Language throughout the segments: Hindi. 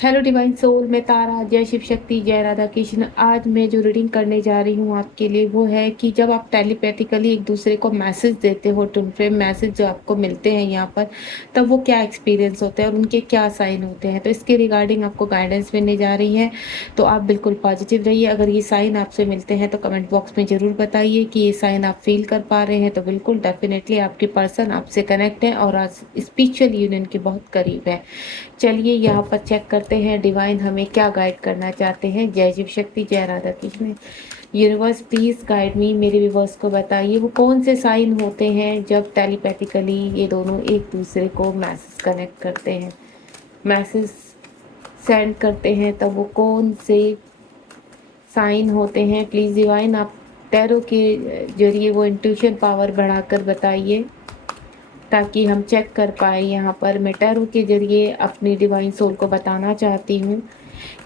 हेलो डिवाइन सोल, मैं तारा। जय शिव शक्ति, जय राधा कृष्ण। आज मैं जो रीडिंग करने जा रही हूँ आपके लिए वो है कि जब आप टेलीपैथिकली एक दूसरे को मैसेज देते हो, ट्विन फ्लेम मैसेज जो आपको मिलते हैं यहाँ पर, तब वो क्या एक्सपीरियंस होते हैं और उनके क्या साइन होते हैं। तो इसके रिगार्डिंग आपको गाइडेंस मिलने जा रही है, तो आप बिल्कुल पॉजिटिव रहिए। अगर ये साइन आपसे मिलते हैं तो कमेंट बॉक्स में ज़रूर बताइए कि ये साइन आप फील कर पा रहे हैं। तो बिल्कुल डेफिनेटली आपके पर्सन आपसे कनेक्ट है और आज स्पिरिचुअल यूनियन के बहुत करीब है। चलिए यहाँ पर चेक करते हैं डिवाइन हमें क्या गाइड करना चाहते हैं। जय शिव शक्ति, जय Radha Krishna. Universe please guide me, मेरे व्यूवर्स को बताइए वो कौन से साइन होते हैं जब टेलीपैथिकली ये दोनों एक दूसरे को मैसेज कनेक्ट करते हैं, मैसेज सेंड करते हैं, तब वो कौन से साइन होते हैं। प्लीज़ डिवाइन आप टैरो के जरिए वो इंट्यूशन पावर बढ़ाकर बताइए ताकि हम चेक कर पाए। यहाँ पर मैं टैरो के जरिए अपनी डिवाइन सोल को बताना चाहती हूँ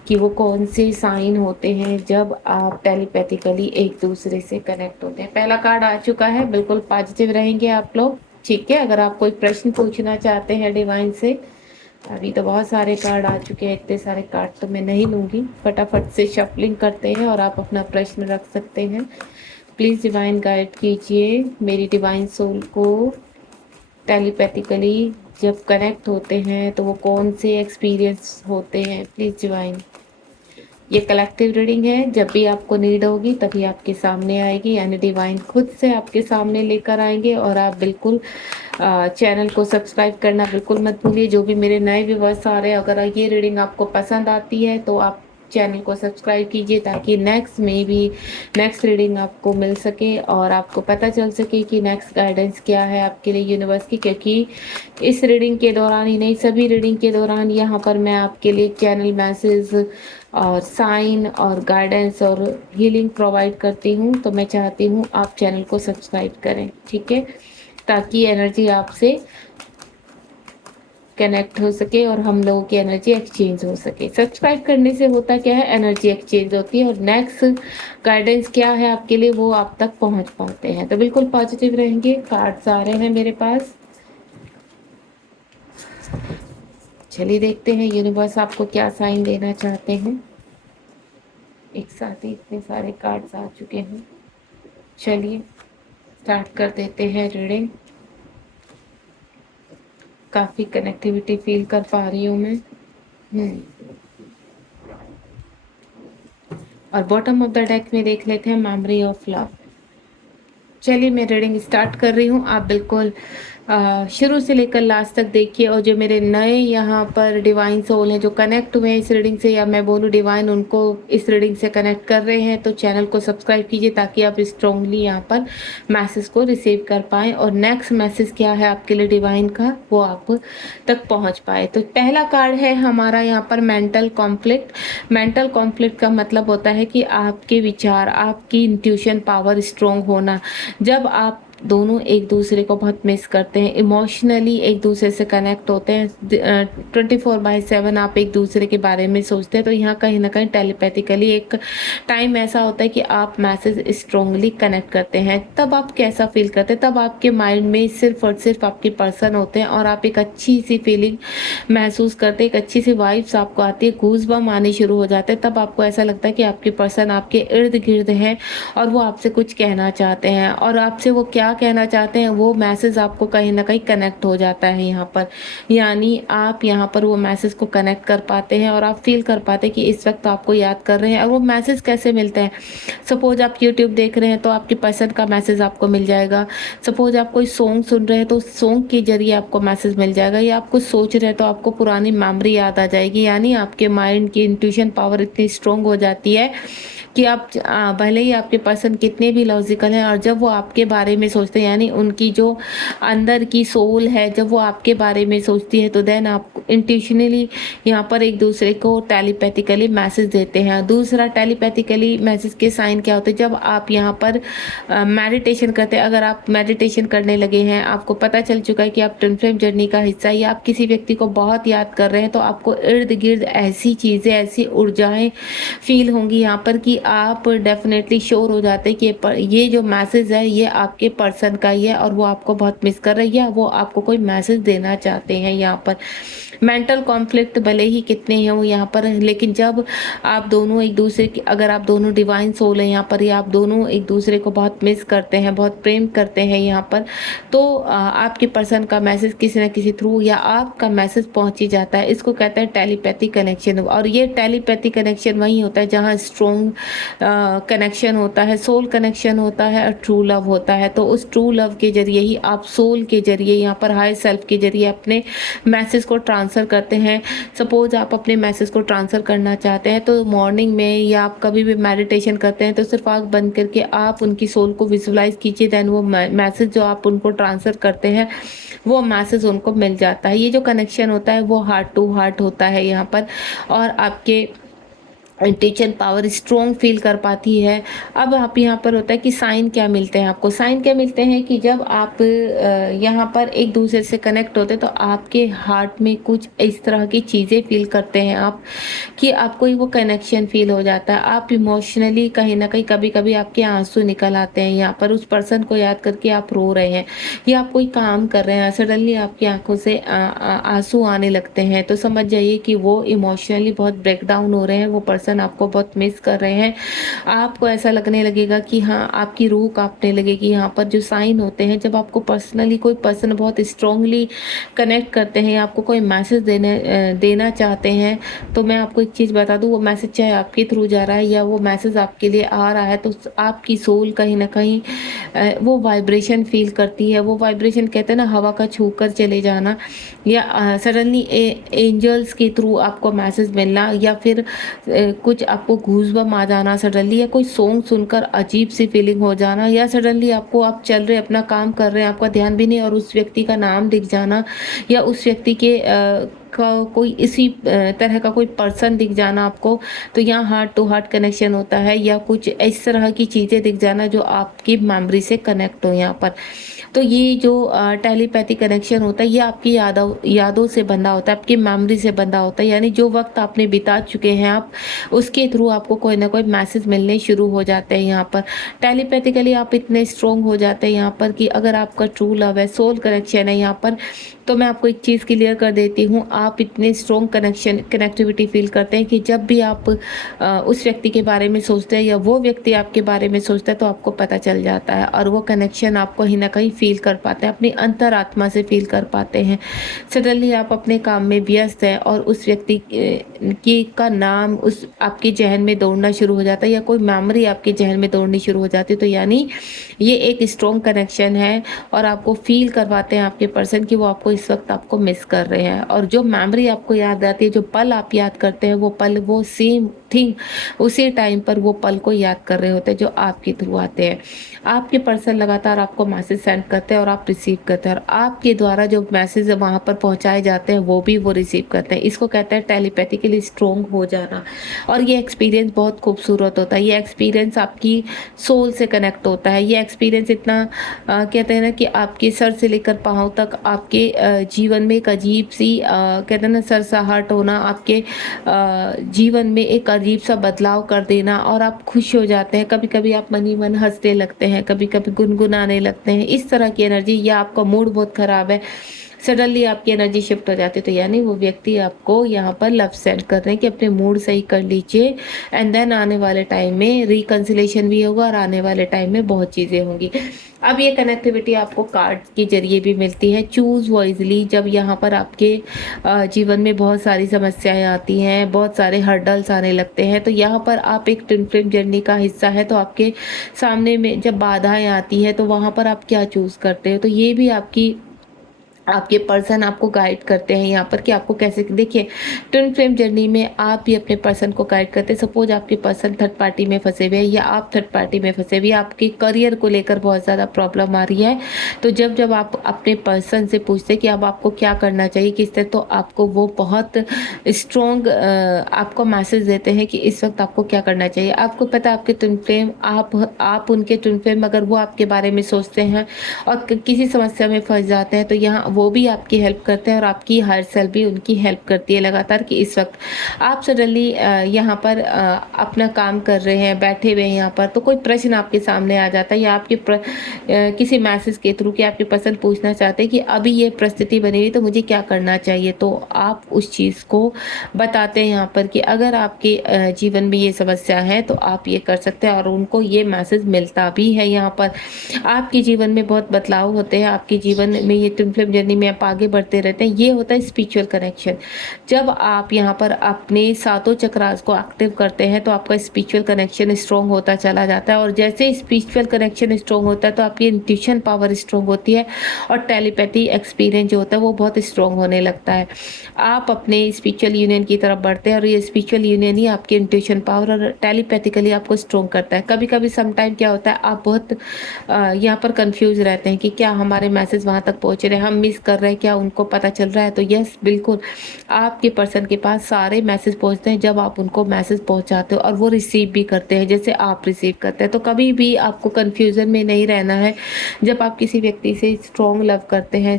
कि वो कौन से साइन होते हैं जब आप टेलीपैथिकली एक दूसरे से कनेक्ट होते हैं। पहला कार्ड आ चुका है, बिल्कुल पॉजिटिव रहेंगे आप लोग। ठीक है, अगर आप कोई प्रश्न पूछना चाहते हैं डिवाइन से, अभी तो बहुत सारे कार्ड आ चुके हैं, इतने सारे कार्ड तो मैं नहीं लूँगी। फटाफट से शफलिंग करते हैं और आप अपना प्रश्न रख सकते हैं। प्लीज़ डिवाइन गाइड कीजिए मेरी डिवाइन सोल को टेलीपैथिकली जब कनेक्ट होते हैं तो वो कौन से एक्सपीरियंस होते हैं। प्लीज़ डिवाइन, ये कलेक्टिव रीडिंग है, जब भी आपको नीड होगी तभी आपके सामने आएगी, यानी डिवाइन खुद से आपके सामने लेकर आएंगे। और आप बिल्कुल चैनल को सब्सक्राइब करना बिल्कुल मत भूलिए। जो भी मेरे नए व्यूवर्स आ रहे हैं, अगर ये रीडिंग आपको पसंद आती है तो आप चैनल को सब्सक्राइब कीजिए ताकि नेक्स्ट रीडिंग आपको मिल सके और आपको पता चल सके कि नेक्स्ट गाइडेंस क्या है आपके लिए यूनिवर्स की। क्योंकि इस रीडिंग के दौरान ही नहीं, सभी रीडिंग के दौरान यहाँ पर मैं आपके लिए चैनल मैसेज और साइन और गाइडेंस और हीलिंग प्रोवाइड करती हूँ। तो मैं चाहती हूँ आप चैनल को सब्सक्राइब करें, ठीक है, ताकि एनर्जी आपसे कनेक्ट हो सके और हम लोगों की एनर्जी एक्सचेंज हो सके। सब्सक्राइब करने से होता क्या है, एनर्जी एक्सचेंज होती है और नेक्स्ट गाइडेंस क्या है आपके लिए वो आप तक पहुंच पाते हैं। तो बिल्कुल पॉजिटिव रहेंगे। कार्ड्स आ रहे हैं मेरे पास, चलिए देखते हैं यूनिवर्स आपको क्या साइन देना चाहते हैं। एक साथ ही इतने सारे कार्ड्स आ चुके हैं, चलिए स्टार्ट कर देते हैं रीडिंग। काफ़ी कनेक्टिविटी फील कर पा रही हूँ मैं। और बॉटम ऑफ द डेक में देख लेते हैं मेमोरी ऑफ लव। चलिए मैं रीडिंग स्टार्ट कर रही हूँ, आप बिल्कुल शुरू से लेकर लास्ट तक देखिए। और जो मेरे नए यहाँ पर डिवाइन सोल हैं जो कनेक्ट हुए हैं इस रीडिंग से, या मैं बोलूँ डिवाइन उनको इस रीडिंग से कनेक्ट कर रहे हैं, तो चैनल को सब्सक्राइब कीजिए ताकि आप स्ट्रांगली यहाँ पर मैसेज को रिसीव कर पाएँ और नेक्स्ट मैसेज क्या है आपके लिए डिवाइन का वो आप तक पहुँच पाए। तो पहला कार्ड है हमारा यहाँ पर मेंटल कॉन्फ्लिक्ट। मेंटल कॉन्फ्लिक्ट का मतलब होता है कि आपके विचार, आपकी इंट्यूशन पावर स्ट्रॉन्ग होना। जब आप दोनों एक दूसरे को बहुत मिस करते हैं, इमोशनली एक दूसरे से कनेक्ट होते हैं, 24/7 आप एक दूसरे के बारे में सोचते हैं, तो यहाँ कहीं ना कहीं टेलीपैथिकली एक टाइम ऐसा होता है कि आप मैसेज स्ट्रांगली कनेक्ट करते हैं। तब आप कैसा फील करते हैं, तब आपके माइंड में सिर्फ और सिर्फ आपके पर्सन होते हैं और आप एक अच्छी सी फीलिंग महसूस करते हैं, एक अच्छी सी वाइब्स आपको आती है, गूज़बम्प आने शुरू हो जाते हैं। तब आपको ऐसा लगता है कि आपके पर्सन आपके इर्द गिर्द है और वो आपसे कुछ कहना चाहते हैं, और आपसे वो क्या कहना चाहते हैं वो मैसेज आपको कहीं ना कहीं कनेक्ट हो जाता है यहाँ पर। यानी आप यहाँ पर वो मैसेज को कनेक्ट कर पाते हैं और आप फील कर पाते हैं कि इस वक्त आपको याद कर रहे हैं। और वो मैसेज कैसे मिलते हैं, सपोज आप यूट्यूब देख रहे हैं तो आपकी पसंद का मैसेज आपको मिल जाएगा। सपोज आप कोई सॉन्ग सुन रहे हैं तो सॉन्ग के जरिए आपको मैसेज मिल जाएगा, या आप कुछ सोच रहे हैं तो आपको पुरानी मेमोरी याद आ जाएगी। यानी आपके माइंड की इंट्यूशन पावर इतनी स्ट्रॉन्ग हो जाती है कि आप भले ही आपके पर्सन कितने भी लॉजिकल हैं, और जब वो आपके बारे में सोचते हैं, यानी उनकी जो अंदर की सोल है जब वो आपके बारे में सोचती है, तो देन आप इंट्यूशनली यहाँ पर एक दूसरे को टेलीपैथिकली मैसेज देते हैं। दूसरा टेलीपैथिकली मैसेज के साइन क्या होते हैं, जब आप यहाँ पर मेडिटेशन करते हैं। अगर आप मेडिटेशन करने लगे हैं, आपको पता चल चुका है कि आप ट्विन फ्लेम जर्नी का हिस्सा है, या आप किसी व्यक्ति को बहुत याद कर रहे हैं, तो आपको इर्द गिर्द ऐसी चीज़ें, ऐसी ऊर्जाएं फील होंगी यहाँ पर कि आप डेफ़िनेटली श्योर हो जाते हैं कि ये जो मैसेज है ये आपके पर्सन का ही है और वो आपको बहुत मिस कर रही है, वो आपको कोई मैसेज देना चाहते हैं यहाँ पर। मेंटल कॉन्फ्लिक्ट भले ही कितने हैं वो यहाँ पर, लेकिन जब आप दोनों एक दूसरे की, अगर आप दोनों डिवाइन सोल हैं यहाँ पर, या आप दोनों एक दूसरे को बहुत मिस करते हैं, बहुत प्रेम करते हैं यहाँ पर, तो आपके पर्सन का मैसेज किसी न किसी थ्रू या आपका मैसेज पहुंच ही जाता है। इसको कहते हैं टेलीपैथी कनेक्शन। और ये टेलीपैथी कनेक्शन वही होता है जहाँ स्ट्रॉन्ग कनेक्शन होता है, सोल कनेक्शन होता है और ट्रू लव होता है। तो उस ट्रू लव के जरिए ही आप सोल के जरिए यहाँ पर हाई सेल्फ के जरिए अपने मैसेज को ट्रांसफ़र करते हैं। सपोज आप अपने मैसेज को ट्रांसफ़र करना चाहते हैं तो मॉर्निंग में या आप कभी भी मेडिटेशन करते हैं तो सिर्फ आँख बंद करके आप उनकी सोल को विजुलाइज कीजिए, देन वो मैसेज जो आप उनको ट्रांसफ़र करते हैं वो मैसेज उनको मिल जाता है। ये जो कनेक्शन होता है वो हार्ट टू हार्ट होता है यहाँ पर, और आपके इंट्यूशन पावर स्ट्रॉन्ग फील कर पाती है। अब आप यहाँ पर होता है कि साइन क्या मिलते हैं आपको, साइन क्या मिलते हैं कि जब आप यहाँ पर एक दूसरे से कनेक्ट होते हैं तो आपके हार्ट में कुछ इस तरह की चीज़ें फील करते हैं आप, कि आपको वो कनेक्शन फील हो जाता है। आप इमोशनली कहीं ना कहीं कभी कभी आपके आंसू निकल आते हैं यहाँ पर, उस पर्सन को याद करके आप रो रहे हैं या आप कोई काम कर रहे हैं, सडनली आपकी आंखों से आंसू आने लगते हैं, तो समझ जाइए कि वो इमोशनली बहुत ब्रेकडाउन हो रहे हैं, वो पर्सन आपको बहुत मिस कर रहे हैं। आपको ऐसा लगने लगेगा कि हाँ, आपकी रूह कांपने लगेगी। यहाँ पर जो साइन होते हैं, जब आपको पर्सनली कोई पर्सन बहुत स्ट्रांगली कनेक्ट करते हैं, आपको कोई मैसेज देना चाहते हैं, तो मैं आपको एक चीज़ बता दूँ, वो मैसेज चाहे आपके थ्रू जा रहा है या वो मैसेज आपके लिए आ रहा है, तो आपकी सोल कहीं ना कहीं वो वाइब्रेशन फील करती है। वो वाइब्रेशन कहते हैं ना, हवा का छू कर चले जाना, या सडनली एंजल्स के थ्रू आपको मैसेज मिलना, या फिर कुछ आपको गूज़बम्प आ जाना सडनली, या कोई सॉन्ग सुनकर अजीब सी फीलिंग हो जाना, या सडनली आपको, आप चल रहे अपना काम कर रहे हैं, आपका ध्यान भी नहीं और उस व्यक्ति का नाम दिख जाना, या उस व्यक्ति के का कोई इसी तरह का कोई पर्सन दिख जाना आपको, तो यहाँ हार्ट टू हार्ट कनेक्शन होता है, या कुछ इस तरह की चीज़ें दिख जाना जो आपकी मेमोरी से कनेक्ट हो यहाँ पर। तो ये जो टेलीपैथी कनेक्शन होता है ये आपकी यादों से बंधा होता है, आपकी मेमोरी से बंधा होता है, यानी जो वक्त आपने बिता चुके हैं आप, उसके थ्रू आपको कोई ना कोई मैसेज मिलने शुरू हो जाते हैं यहाँ पर। टेलीपैथिकली आप इतने स्ट्रॉन्ग हो जाते हैं यहाँ पर कि अगर आपका ट्रू लव है, सोल कनेक्शन है यहाँ पर, तो मैं आपको एक चीज़ क्लियर कर देती हूँ, आप इतने स्ट्रॉन्ग कनेक्टिविटी फील करते हैं कि जब भी आप उस व्यक्ति के बारे में सोचते हैं या वो व्यक्ति आपके बारे में सोचता है तो आपको पता चल जाता है, और वो कनेक्शन आप कहीं ना कहीं फील कर पाते हैं, अपनी अंतरात्मा से फील कर पाते हैं। सडनली आप अपने काम में व्यस्त हैं और उस व्यक्ति की का नाम उस आपके जहन में दौड़ना शुरू हो जाता है, या कोई मेमोरी आपके जहन में दौड़नी शुरू हो जाती है, तो यानी ये एक स्ट्रॉन्ग कनेक्शन है, और आपको फील करवाते हैं आपके पर्सन कि वो आपको इस वक्त आपको मिस कर रहे हैं। और जो मेमोरी आपको याद आती है, जो पल आप याद करते हैं, वो पल, वो सेम थिंग उसी टाइम पर वो पल को याद कर रहे होते हैं जो आपके थ्रू आते हैं। आपके पर्सन लगातार आपको मैसेज सेंड करते हैं और आप रिसीव करते हैं, और आपके द्वारा जो मैसेज वहाँ पर पहुँचाए जाते हैं वो भी वो रिसीव करते हैं। इसको कहते हैं टेलीपैथिकली स्ट्रॉन्ग हो जाना। और ये एक्सपीरियंस बहुत खूबसूरत होता है, ये एक्सपीरियंस आपकी सोल से कनेक्ट होता है। ये एक्सपीरियंस इतना कहते हैं ना कि आपके सर से लेकर पाँव तक आपके जीवन में एक अजीब सी कहते हैं ना सरसराहट होना, आपके जीवन में एक अजीब सा बदलाव कर देना, और आप खुश हो जाते हैं। कभी कभी आप मन ही मन हंसने लगते हैं, कभी कभी गुनगुनाने लगते हैं, इस तरह की एनर्जी, या आपका मूड बहुत ख़राब है, सडनली आपकी एनर्जी शिफ्ट हो जाती है, तो यानी वो व्यक्ति आपको यहाँ पर लव सेंड कर रहे हैं कि अपने मूड सही कर लीजिए, एंड देन आने वाले टाइम में रिकन्सिलेशन भी होगा और आने वाले टाइम में बहुत चीज़ें होंगी। अब ये कनेक्टिविटी आपको कार्ड के जरिए भी मिलती है। Choose wisely. जब यहाँ पर आपके जीवन में बहुत सारी समस्याएं आती हैं, बहुत सारे हर्डल्स आने लगते हैं, तो यहाँ पर आप एक ट्विन फ्लेम जर्नी का हिस्सा है, तो आपके सामने में जब बाधाएं आती हैं तो वहाँ पर आप क्या चूज़ करते हो, तो ये भी आपके पर्सन आपको गाइड करते हैं यहाँ पर कि आपको कैसे। देखिए, ट्विन फ्लेम जर्नी में आप भी अपने पर्सन को गाइड करते हैं। सपोज आपके पर्सन थर्ड पार्टी में फंसे हुए हैं या आप थर्ड पार्टी में फंसे हुए, आपके करियर को लेकर बहुत ज़्यादा प्रॉब्लम आ रही है, तो जब आप अपने पर्सन से पूछते हैं कि अब आपको क्या करना चाहिए, किस तरह, तो आपको वो बहुत स्ट्रॉन्ग आपको मैसेज देते हैं कि इस वक्त आपको क्या करना चाहिए। आपको पता है आपके ट्विन फ्लेम, आप उनके ट्विन फ्लेम, अगर वो आपके बारे में सोचते हैं और किसी समस्या में फंस जाते हैं, तो यहाँ वो भी आपकी हेल्प करते हैं और आपकी हायर सेल्फ भी उनकी हेल्प करती है लगातार कि इस वक्त आप सडनली यहाँ पर अपना काम कर रहे हैं, बैठे हुए हैं यहाँ पर, तो कोई प्रश्न आपके सामने आ जाता है या आपके किसी मैसेज के थ्रू कि आपकी पसंद पूछना चाहते हैं कि अभी ये परिस्थिति बनी हुई तो मुझे क्या करना चाहिए, तो आप उस चीज़ को बताते हैं यहाँ पर कि अगर आपके जीवन में ये समस्या है तो आप ये कर सकते हैं, और उनको ये मैसेज मिलता भी है यहाँ पर। आपके जीवन में बहुत बदलाव होते हैं, आपके जीवन में ये ट्विन फ्लेम जर्नी में आप आगे बढ़ते रहते हैं। ये होता है स्पिरिचुअल कनेक्शन। जब आप यहाँ पर अपने सातों चक्रास को एक्टिव करते हैं तो आपका स्पिरिचुअल कनेक्शन स्ट्रॉन्ग होता चला जाता है, और जैसे स्पिरिचुअल कनेक्शन स्ट्रॉन्ग होता है तो आपकी इंट्यूशन पावर स्ट्रॉन्ग होती है और टेलीपैथी एक्सपीरियंस जो होता है वो बहुत स्ट्रॉन्ग होने लगता है। आप अपने स्पिरिचुअल यूनियन की तरफ बढ़ते हैं और ये स्पिरिचुअल यूनियन ही आपकी इंट्यूशन पावर और टेलीपैथिकली आपको स्ट्रॉन्ग करता है। कभी कभी समटाइम क्या होता है, आप बहुत यहाँ पर कंफ्यूज रहते हैं कि क्या हमारे मैसेज वहाँ तक पहुँच रहे हैं, हम मिस कर रहे हैं, क्या उनको पता चल रहा है। तो यस, बिल्कुल आपके पर्सन के पास सारे मैसेज पहुँचते हैं जब आप उनको मैसेज पहुँचाते हो, और वो रिसीव भी करते हैं जैसे आप रिसीव करते हैं। तो कभी भी आपको कन्फ्यूज़न में नहीं रहना है। जब आप किसी व्यक्ति से स्ट्रॉन्ग लव करते हैं,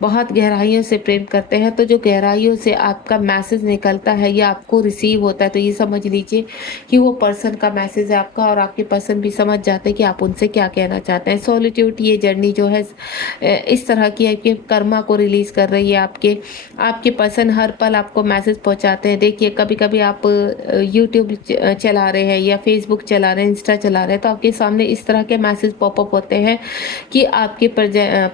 बहुत गहराइयों से प्रेम करते हैं, तो जो गहराइयों से आपका मैसेज निकलता है या आपको रिसीव होता है, तो ये समझ लीजिए कि वो पर्सन का मैसेज है आपका, और आपके पर्सन भी समझ जाते हैं कि आप उनसे क्या कहना चाहते हैं। सॉलिट्यूड ये जर्नी जो है इस तरह की है कि कर्मा को रिलीज कर रही है। आपके पर्सन हर पल आपको मैसेज पहुंचाते हैं। देखिए, कभी कभी आप यूट्यूब चला रहे हैं या फेसबुक चला रहे हैं, इंस्टा चला रहे हैं, तो आपके सामने इस तरह के मैसेज पॉपअप होते हैं कि आपके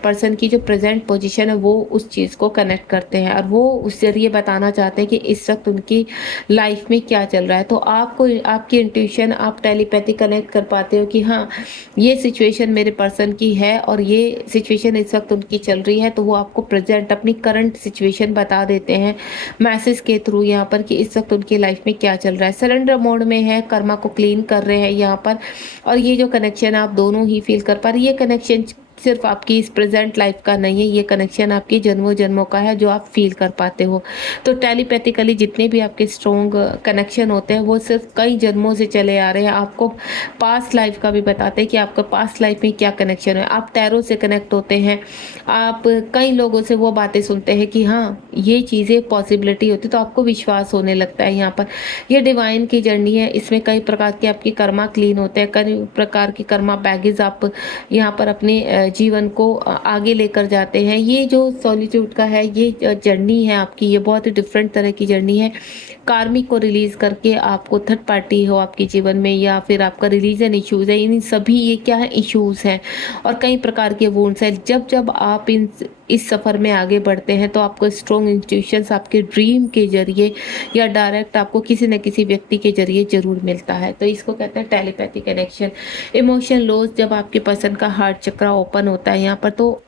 पर्सन की जो प्रेजेंट पोजीशन है वो उस चीज़ को कनेक्ट करते हैं, और वो उस जरिए बताना चाहते हैं कि इस वक्त उनकी लाइफ में क्या चल रहा है। तो आपको आपकी इंट्यूशन, आप टेलीपैथी कनेक्ट कर पाते हो कि हाँ, ये सिचुएशन मेरे पर्सन की है और ये सिचुएशन इस वक्त उनकी चल रही है, तो वो आपको प्रेजेंट अपनी करंट सिचुएशन बता देते हैं मैसेज के थ्रू यहाँ पर कि इस वक्त उनकी लाइफ में क्या चल रहा है। सरेंडर मोड में है, कर्मा को क्लीन कर रहे हैं यहाँ पर, और ये जो कनेक्शन आप दोनों ही फील कर पा रहे, ये कनेक्शन सिर्फ आपकी इस प्रेजेंट लाइफ का नहीं है, ये कनेक्शन आपकी जन्मों जन्मों का है जो आप फील कर पाते हो। तो टेलीपैथिकली जितने भी आपके स्ट्रॉन्ग कनेक्शन होते हैं वो सिर्फ कई जन्मों से चले आ रहे हैं। आपको पास्ट लाइफ का भी बताते हैं कि आपका पास्ट लाइफ में क्या कनेक्शन है। आप टैरो से कनेक्ट होते हैं, आप कई लोगों से वो बातें सुनते हैं कि हाँ, ये चीज़ें पॉसिबिलिटी होती, तो आपको विश्वास होने लगता है यहाँ पर। ये डिवाइन की जर्नी है, इसमें कई प्रकार के आपकी कर्मा क्लीन होते हैं, कई प्रकार की कर्मा बैगेज आप यहाँ पर अपने जीवन को आगे लेकर जाते हैं। ये जो सॉलिट्यूड का है, ये जर्नी है आपकी, ये बहुत ही डिफरेंट तरह की जर्नी है। कार्मिक को रिलीज करके आपको थर्ड पार्टी हो आपके जीवन में, या फिर आपका रिलीजन इश्यूज है, इन सभी ये क्या है, इश्यूज हैं और कई प्रकार के वुंड्स हैं। जब जब आप इस सफ़र में आगे बढ़ते हैं तो आपको स्ट्रॉन्ग इंस्टीट्यूशंस आपके ड्रीम के जरिए या डायरेक्ट आपको किसी न किसी व्यक्ति के जरिए जरूर मिलता है। तो इसको कहते हैं टेलीपैथी कनेक्शन। इमोशन लॉस, जब आपके पर्सन का हार्ट चक्रा ओपन होता है यहाँ पर, तो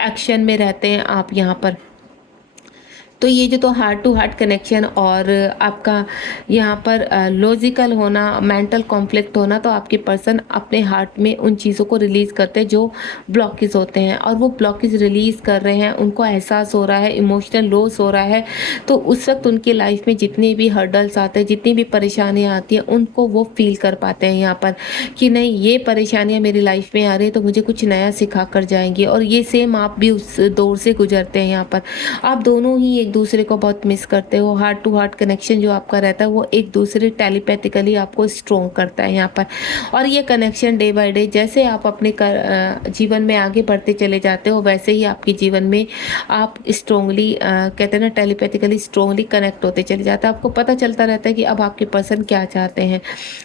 एक्शन में रहते हैं आप यहाँ पर। तो ये जो तो हार्ट टू हार्ट कनेक्शन और आपका यहाँ पर लॉजिकल होना, मेंटल कॉन्फ्लिक्ट होना, तो आपके पर्सन अपने हार्ट में उन चीज़ों को रिलीज़ करते हैं जो ब्लॉकेज होते हैं, और वो ब्लॉकेज रिलीज़ कर रहे हैं, उनको एहसास हो रहा है, इमोशनल लॉस हो रहा है। तो उस वक्त उनकी लाइफ में जितने भी हर्डल्स आते हैं, जितनी भी परेशानियाँ आती हैं, उनको वो फील कर पाते हैं यहाँ पर कि नहीं, ये परेशानियाँ मेरी लाइफ में आ रही है तो मुझे कुछ नया सिखा कर जाएंगी। और ये सेम आप भी उस दौर से गुजरते हैं यहाँ पर। आप दोनों ही एक दूसरे को बहुत मिस करते हो। हार्ट टू हार्ट कनेक्शन जो आपका रहता है वो एक दूसरे टेलीपैथिकली आपको स्ट्रॉन्ग करता है यहाँ पर। और ये कनेक्शन डे बाय डे जैसे आप अपने जीवन में आगे बढ़ते चले जाते हो, वैसे ही आपके जीवन में आप स्ट्रॉन्गली कहते हैं ना, टेलीपैथिकली स्ट्रॉन्गली कनेक्ट होते चले जाते हैं। आपको पता चलता रहता है कि अब आपके पर्सन क्या चाहते हैं,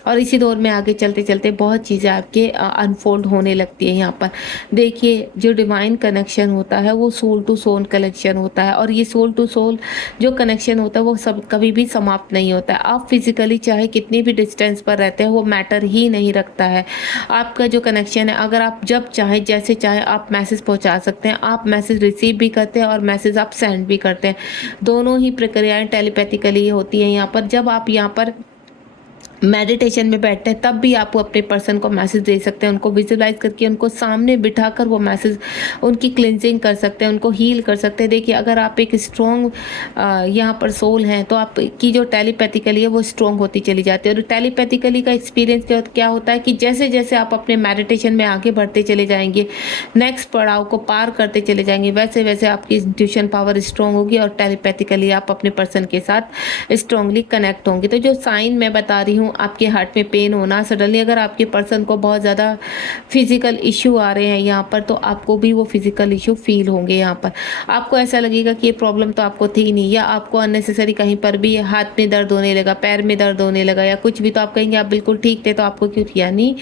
और इसी दौर में आगे चलते चलते बहुत चीज़ें आपके अनफोल्ड होने लगती है यहाँ पर। देखिए, जो डिवाइन कनेक्शन होता है वो सोल टू सोल कनेक्शन होता है, और ये सोल टू सोल जो कनेक्शन होता है वो सब कभी भी समाप्त नहीं होता है। आप फिजिकली चाहे कितनी भी डिस्टेंस पर रहते हैं, वो मैटर ही नहीं रखता है। आपका जो कनेक्शन है, अगर आप जब चाहे जैसे चाहे आप मैसेज पहुंचा सकते हैं। आप मैसेज रिसीव भी करते हैं और मैसेज आप सेंड भी करते हैं। दोनों ही प्रक्रियाएं टेलीपैथिकली होती हैं यहाँ पर। जब आप यहाँ पर मेडिटेशन में बैठते हैं तब भी आप अपने पर्सन को मैसेज दे सकते हैं, उनको विजुलाइज करके उनको सामने बिठाकर वो मैसेज उनकी क्लिनजिंग कर सकते हैं, उनको हील कर सकते हैं। देखिए अगर आप एक स्ट्रॉन्ग यहाँ पर सोल हैं तो आपकी जो टेलीपैथिकली है वो स्ट्रॉन्ग होती चली जाती है। और टेलीपैथिकली का एक्सपीरियंस क्या होता है कि जैसे जैसे आप अपने मेडिटेशन में आगे बढ़ते चले जाएंगे, नेक्स्ट पड़ाव को पार करते चले जाएंगे, वैसे वैसे आपकी इंट्यूशन पावर स्ट्रॉन्ग होगी और टेलीपैथिकली आप अपने पर्सन के साथ स्ट्रांगली कनेक्ट होंगे। तो जो साइन मैं बता रही हूँ, आपके हार्ट में पेन होना सडनली, अगर आपके पर्सन को बहुत ज़्यादा फिजिकल इश्यू आ रहे हैं यहाँ पर, तो आपको भी वो फिजिकल इश्यू फील होंगे। यहाँ पर आपको ऐसा लगेगा कि ये प्रॉब्लम तो आपको थी नहीं, या आपको अननेसेसरी कहीं पर भी हाथ में दर्द होने लगा, पैर में दर्द होने लगा या कुछ भी, तो आप कहेंगे आप बिल्कुल ठीक थे तो आपको क्यों थी। यानी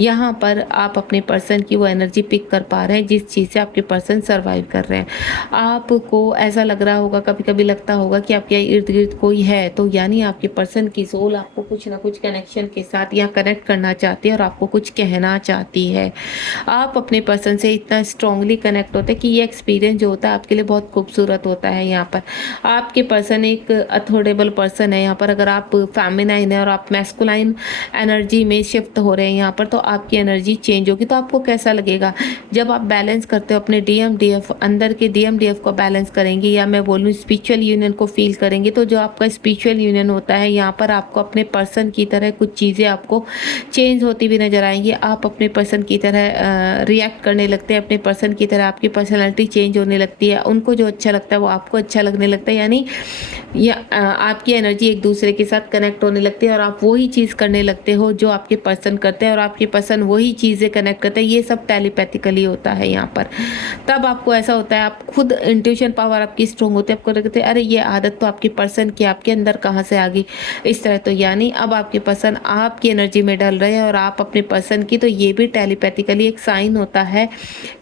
यहाँ पर आप अपने पर्सन की वो एनर्जी पिक कर पा रहे हैं जिस चीज़ से आपके पर्सन सर्वाइव कर रहे हैं। आपको ऐसा लग रहा होगा, कभी कभी लगता होगा कि आपके इर्द गिर्द कोई है, तो यानी आपके पर्सन की सोल आपको कुछ ना कुछ कनेक्शन के साथ या कनेक्ट करना चाहती है और आपको कुछ कहना चाहती है। आप अपने पर्सन से इतना स्ट्रांगली कनेक्ट होते हैं कि ये एक्सपीरियंस जो होता है आपके लिए बहुत खूबसूरत होता है। यहाँ पर आपके पर्सन एक अथोर्डेबल पर्सन है। यहाँ पर अगर आप फेमिनाइन है और आप मैस्कुलाइन एनर्जी में शिफ्ट हो रहे हैं यहाँ पर, तो आपकी एनर्जी चेंज होगी। तो आपको कैसा लगेगा जब आप बैलेंस करते हो अपने DMDF, अंदर के DMDF को बैलेंस करेंगे, या मैं बोलूँ स्पिरिचुअल यूनियन को फील करेंगे, तो जो आपका स्पिरिचुअल यूनियन होता है यहाँ पर आपको अपने पर्सन की तरह कुछ चीज़ें आपको चेंज होती हुई नजर आएंगी। आप अपने पर्सन की तरह रिएक्ट करने लगते हैं, अपने पर्सन की तरह आपकी पर्सनैलिटी चेंज होने लगती है, उनको जो अच्छा लगता है वो आपको अच्छा लगने लगता है। यानी आपकी एनर्जी एक दूसरे के साथ कनेक्ट होने लगती है और आप वही चीज़ करने लगते हो जो आपके पर्सन करते हैं और आपके पर्सन वही चीज़ें कनेक्ट करते हैं। ये सब टेलीपैथिकली होता है यहाँ पर। तब आपको ऐसा होता है, आप खुद इंट्यूशन पावर आपकी स्ट्रॉन्ग होती है, आपको लगता है अरे ये आदत तो आपके पर्सन की आपके अंदर कहाँ से आ गई इस तरह। तो यानी अब आपके पर्सन आपकी एनर्जी में डल रहे हैं और आप अपने पर्सन की, तो ये भी टेलीपैथिकली एक साइन होता है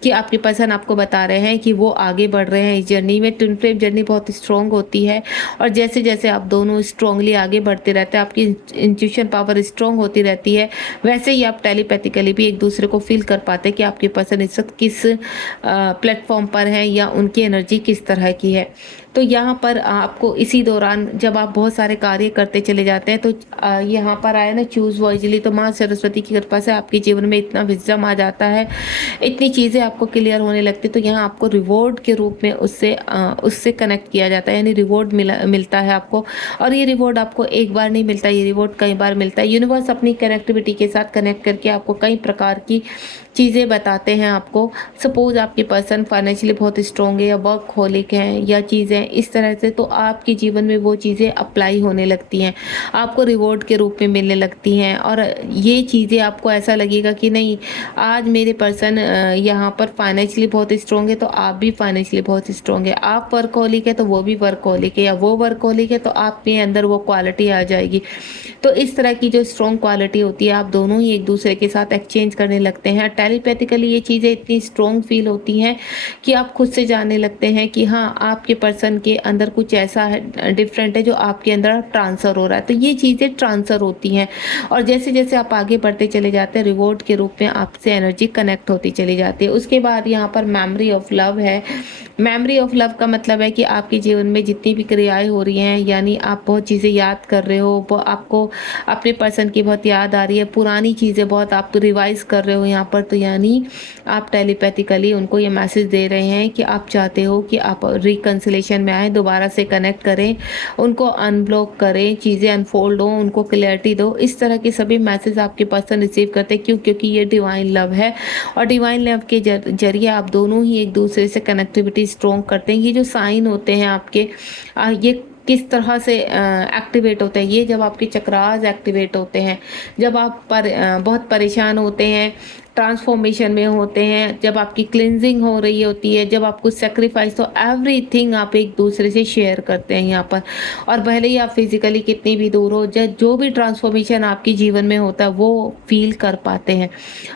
कि आपके पर्सन आपको बता रहे हैं कि वो आगे बढ़ रहे हैं इस जर्नी में। ट्विन फ्लेम जर्नी बहुत स्ट्रॉन्ग होती है और जैसे जैसे आप दोनों स्ट्रांगली आगे बढ़ते रहते हैं, आपकी इंट्यूशन पावर स्ट्रांग होती रहती है, वैसे ही आप टेलीपैथिकली भी एक दूसरे को फील कर पाते हैं कि आपके पर्सन इस वक्त किस प्लेटफॉर्म पर है या उनकी एनर्जी किस तरह की है। तो यहाँ पर आपको इसी दौरान जब आप बहुत सारे कार्य करते चले जाते हैं, तो यहाँ पर आया ना चूज़ वाइजली, तो माँ सरस्वती की कृपा से आपके जीवन में इतना विजडम आ जाता है, इतनी चीज़ें आपको क्लियर होने लगती है। तो यहाँ आपको रिवॉर्ड के रूप में उससे कनेक्ट किया जाता है, यानी रिवॉर्ड मिलता है आपको। और ये रिवॉर्ड आपको एक बार नहीं मिलता, ये रिवॉर्ड कई बार मिलता है। यूनिवर्स अपनी कनेक्टिविटी के साथ कनेक्ट करके आपको कई प्रकार की चीज़ें बताते हैं आपको। सपोज आपके पर्सन फाइनेंशियली बहुत स्ट्रॉन्ग है या वर्कहोलिक हैं या चीज़ें इस तरह से, तो आपके जीवन में वो चीज़ें अप्लाई होने लगती हैं, आपको रिवॉर्ड के रूप में मिलने लगती हैं। और ये चीज़ें आपको ऐसा लगेगा कि नहीं, आज मेरे पर्सन यहाँ पर फाइनेंशियली बहुत स्ट्रॉन्ग है तो आप भी फाइनेंशियली बहुत स्ट्रॉन्ग है। आप वर्कहोलिक है तो वो भी वर्कहोलिक है, या वो वर्कहोलिक है तो आप में अंदर वो क्वालिटी आ जाएगी। तो इस तरह की जो स्ट्रॉन्ग क्वालिटी होती है, आप दोनों ही एक दूसरे के साथ एक्सचेंज करने लगते हैं। टेलीपैथिकली ये चीज़ें इतनी स्ट्रॉन्ग फील होती हैं कि आप खुद से जानने लगते हैं कि हाँ, आपके पर्सन के अंदर कुछ ऐसा है डिफरेंट है जो आपके अंदर ट्रांसफ़र हो रहा है। तो ये चीज़ें ट्रांसफ़र होती हैं और जैसे जैसे आप आगे बढ़ते चले जाते हैं, रिवॉर्ड के रूप में आपसे एनर्जी कनेक्ट होती चली जाती है। उसके बाद यहाँ पर मेमोरी ऑफ लव है। मेमोरी ऑफ लव का मतलब है कि आपके जीवन में जितनी भी क्रियाएं हो रही हैं, यानी आप बहुत चीज़ें याद कर रहे हो, आपको अपने पर्सन की बहुत याद आ रही है, पुरानी चीज़ें बहुत आप रिवाइज कर रहे हो यहाँ पर, तो यानी आप टेलीपैथिकली उनको ये मैसेज दे रहे हैं कि आप चाहते हो कि आप रिकन्सिलेशन में आए, दोबारा से कनेक्ट करें, उनको अनब्लॉक करें, चीज़ें अनफोल्ड हो, उनको क्लैरिटी दो। इस तरह के सभी मैसेज आपके पर्सन रिसीव करते हैं। क्यों? क्योंकि ये डिवाइन लव है और डिवाइन लव के जरिए आप दोनों ही एक दूसरे से कनेक्टिविटी स्ट्रॉन्ग करते हैं। ये जो साइन होते हैं आपके, ये किस तरह से एक्टिवेट होते हैं? ये जब आपके चक्रास एक्टिवेट होते हैं, जब आप बहुत परेशान होते हैं, ट्रांसफॉर्मेशन में होते हैं, जब आपकी क्लिनजिंग हो रही होती है, जब आपको सेक्रीफाइस, तो एवरीथिंग आप एक दूसरे से शेयर करते हैं यहाँ पर। और भले ही आप फिजिकली कितनी भी दूर हो, जो भी ट्रांसफॉर्मेशन आपके जीवन में होता है वो फील कर पाते हैं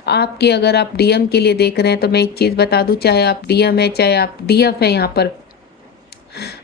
आपके। अगर आप DM के लिए देख रहे हैं तो मैं एक चीज़ बता दूं, चाहे आप DM है चाहे आप DF है, यहाँ पर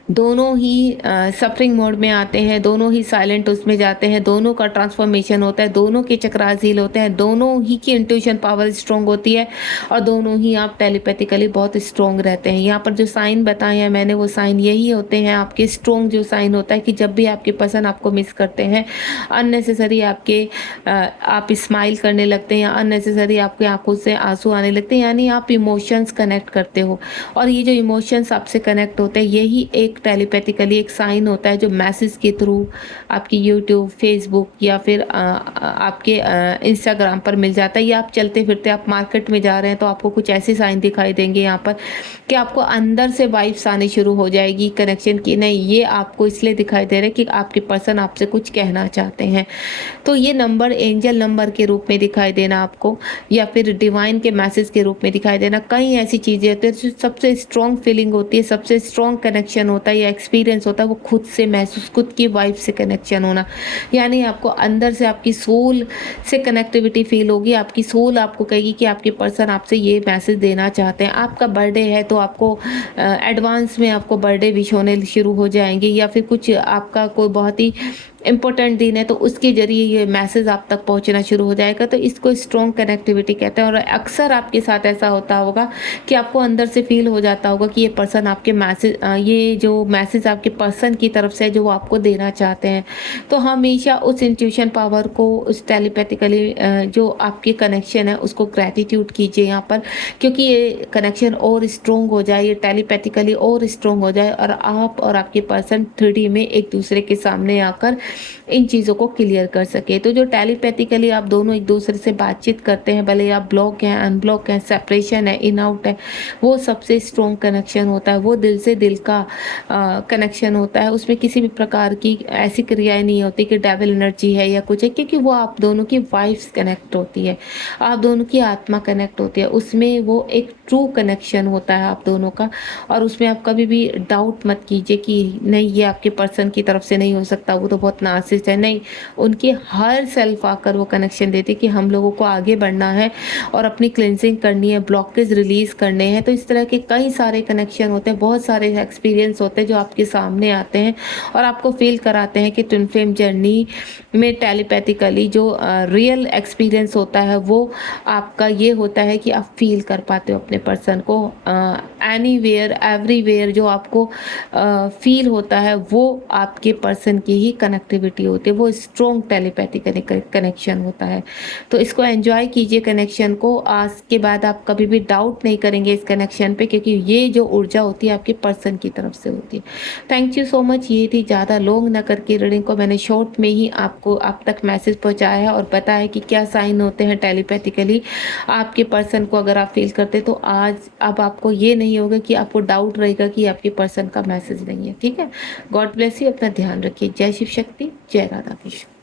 दोनों ही सफरिंग मोड में आते हैं, दोनों ही साइलेंट उसमें जाते हैं, दोनों का ट्रांसफॉर्मेशन होता है, दोनों के चक्रास हील होते हैं, दोनों ही की इंट्यूशन पावर स्ट्रॉन्ग होती है और दोनों ही आप टेलीपैथिकली बहुत स्ट्रॉन्ग रहते हैं। यहाँ पर जो साइन बताए हैं मैंने, वो साइन यही होते हैं आपके स्ट्रॉन्ग जो साइन होता है कि जब भी आपके पर्सन आपको मिस करते हैं, अननेसेसरी आप स्माइल करने लगते हैं या अननेसेसरी आपकी आंखों से आंसू आने लगते हैं, यानी आप इमोशंस कनेक्ट करते हो। और ये जो इमोशंस आपसे कनेक्ट होते हैं, यही एक टेलीपैथिकली एक साइन होता है जो मैसेज के थ्रू आपकी यूट्यूब, फेसबुक या फिर आपके इंस्टाग्राम पर मिल जाता है, या आप चलते फिरते आप मार्केट में जा रहे हैं तो आपको कुछ ऐसे साइन दिखाई देंगे यहाँ पर कि आपको अंदर से वाइब्स आनी शुरू हो जाएगी कनेक्शन की, नहीं ये आपको इसलिए दिखाई दे रहा है कि आपके पर्सन आपसे कुछ कहना चाहते हैं। तो ये नंबर एंजल नंबर के रूप में दिखाई देना आपको, या फिर डिवाइन के मैसेज के रूप में दिखाई देना। कई ऐसी चीज़ें होती है जो सबसे स्ट्रॉन्ग फीलिंग होती है, सबसे स्ट्रॉन्ग कनेक्शन होता है या एक्सपीरियंस होता है, वो खुद से महसूस, खुद की वाइफ से कनेक्शन होना, यानी आपको अंदर से आपकी सोल से कनेक्टिविटी फील होगी। आपकी सोल आपको कहेगी कि आपके पर्सन आपसे ये मैसेज देना चाहते हैं। आपका बर्थडे है तो आपको एडवांस में आपको बर्थडे विश होने शुरू हो जाएंगे, या फिर कुछ आपका कोई बहुत ही इम्पोर्टेंट दिन है तो उसके जरिए ये मैसेज आप तक पहुंचना शुरू हो जाएगा। तो इसको स्ट्रॉन्ग कनेक्टिविटी कहते हैं। और अक्सर आपके साथ ऐसा होता होगा कि आपको अंदर से फील हो जाता होगा कि ये पर्सन आपके मैसेज, ये जो मैसेज आपके पर्सन की तरफ से जो वो आपको देना चाहते हैं। तो हमेशा उस इंट्यूशन पावर को, उस टेलीपैथिकली जो आपके कनेक्शन है उसको ग्रैटिट्यूड कीजिए यहाँ पर, क्योंकि ये कनेक्शन और स्ट्रॉन्ग हो जाए, ये टेलीपैथिकली और स्ट्रॉन्ग हो जाए और आप और आपके पर्सन 3D में एक दूसरे के सामने आकर इन चीज़ों को क्लियर कर सके। तो जो टेलीपैथिकली आप दोनों एक दूसरे से बातचीत करते हैं, भले आप ब्लॉक हैं, अनब्लॉक हैं, सेपरेशन है, इन आउट है, वो सबसे स्ट्रॉन्ग कनेक्शन होता है। वो दिल से दिल का कनेक्शन होता है। उसमें किसी भी प्रकार की ऐसी क्रियाएं नहीं होती कि डेविल एनर्जी है या कुछ है, क्योंकि वो आप दोनों की वाइफ्स कनेक्ट होती है, आप दोनों की आत्मा कनेक्ट होती है। उसमें वो एक ट्रू कनेक्शन होता है आप दोनों का। और उसमें आप कभी भी डाउट मत कीजिए कि नहीं ये आपके पर्सन की तरफ से नहीं हो सकता, वो तो बहुत नार्सिसिस्ट है। नहीं, उनकी हर सेल्फ आकर वो कनेक्शन देती कि हम लोगों को आगे बढ़ना है और अपनी क्लिनजिंग करनी है, ब्लॉकेज रिलीज करने हैं। तो इस तरह के कई सारे कनेक्शन होते हैं, बहुत सारे एक्सपीरियंस होते हैं जो आपके सामने आते हैं और आपको फील कराते हैं कि ट्विन फ्लेम जर्नी में टेलीपैथिकली जो रियल एक्सपीरियंस होता है वो आपका ये होता है कि आप फील कर पाते हो अपने पर्सन को। एनीवेयर एवरीवेयर जो आपको फील होता है वो आपके पर्सन की ही कनेक्टिविटी होती है, वो स्ट्रॉन्ग टेलीपैथी कनेक्शन होता है। तो इसको एंजॉय कीजिए कनेक्शन को। आज के बाद आप कभी भी डाउट नहीं करेंगे इस कनेक्शन पे, क्योंकि ये जो ऊर्जा होती है आपके पर्सन की तरफ से होती है। Thank you so much. ये थी ज़्यादा लॉन्ग ना करके रीडिंग को मैंने शॉर्ट में ही आपको आप तक मैसेज पहुंचाया है और बताया कि क्या साइन होते हैं टेलीपैथिकली आपके पर्सन को अगर आप फील करते तो आज अब आपको ये नहीं होगा कि आपको डाउट रहेगा कि आपके पर्सन का मैसेज नहीं है। ठीक है, गॉड ब्लेस यू, अपना ध्यान रखिए। जय शिव शक्ति, जय राधा कृष्ण।